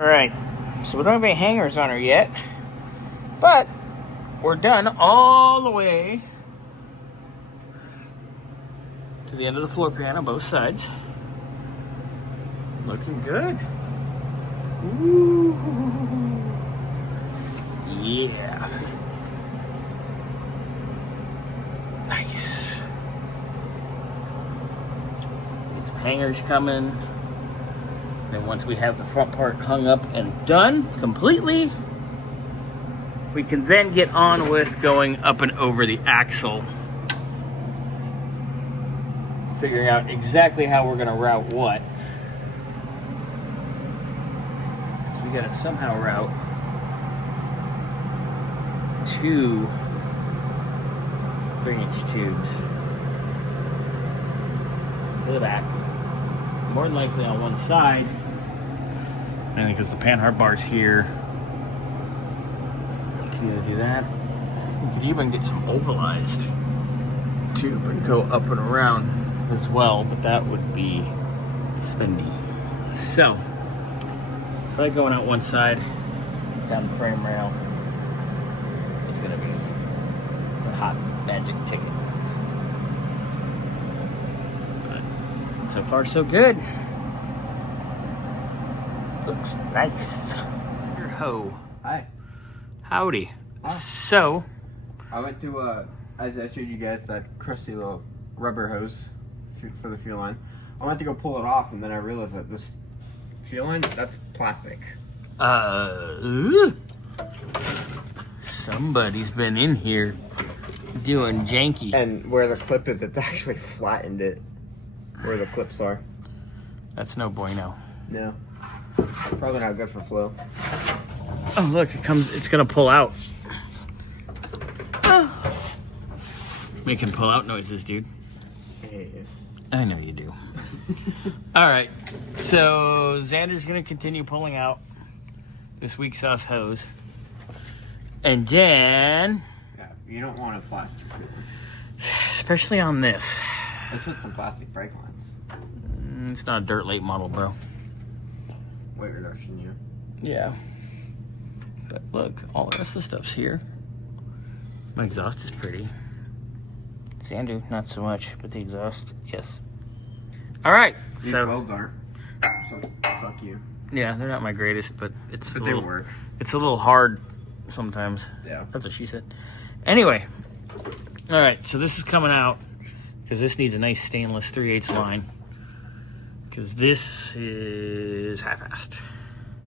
Alright, so we don't have any hangers on her yet, but we're done all the way to the end of the floor pan on both sides. Looking good. Ooh. Yeah. Nice. Get some hangers coming. Then once we have the front part hung up and done completely, we can then get on with going up and over the axle. Figuring out exactly how we're gonna route what. So we gotta somehow route two 3-inch tubes to the back. More than likely on one side. And because the panhard bar's here, we can either do that. We could even get some ovalized tube and go up and around as well, but that would be spendy. So, probably going out one side, down the frame rail, is gonna be the hot magic ticket. But so far so good. Looks nice. Your hoe. Hi. Howdy. Hi. So, I went to, as I showed you guys, that crusty little rubber hose for the fuel line. I went to go pull it off, and then I realized that this fuel line, that's plastic. Somebody's been in here doing janky. And where the clip is, it's actually flattened it. Where the clips are. That's no bueno. No. Probably not good for flow. Oh, look, it's gonna pull out. Making pull out noises, dude. Yeah. I know you do. All right, so Xander's gonna continue pulling out this weak sauce hose. And then... Yeah, you don't want a plastic fuel. Especially on this. Let's put some plastic brake lines. It's not a dirt late model, bro. Weight reduction, yeah. Yeah. But look, all the rest of the stuff's here. My exhaust is pretty. Xander, not so much, but the exhaust, yes. All right. These bulbs aren't. So, fuck you. Yeah, they're not my greatest, but it's But they work. It's a little hard sometimes. Yeah. That's what she said. Anyway. All right, so this is coming out because this needs a nice stainless 3/8 line because this is half-assed.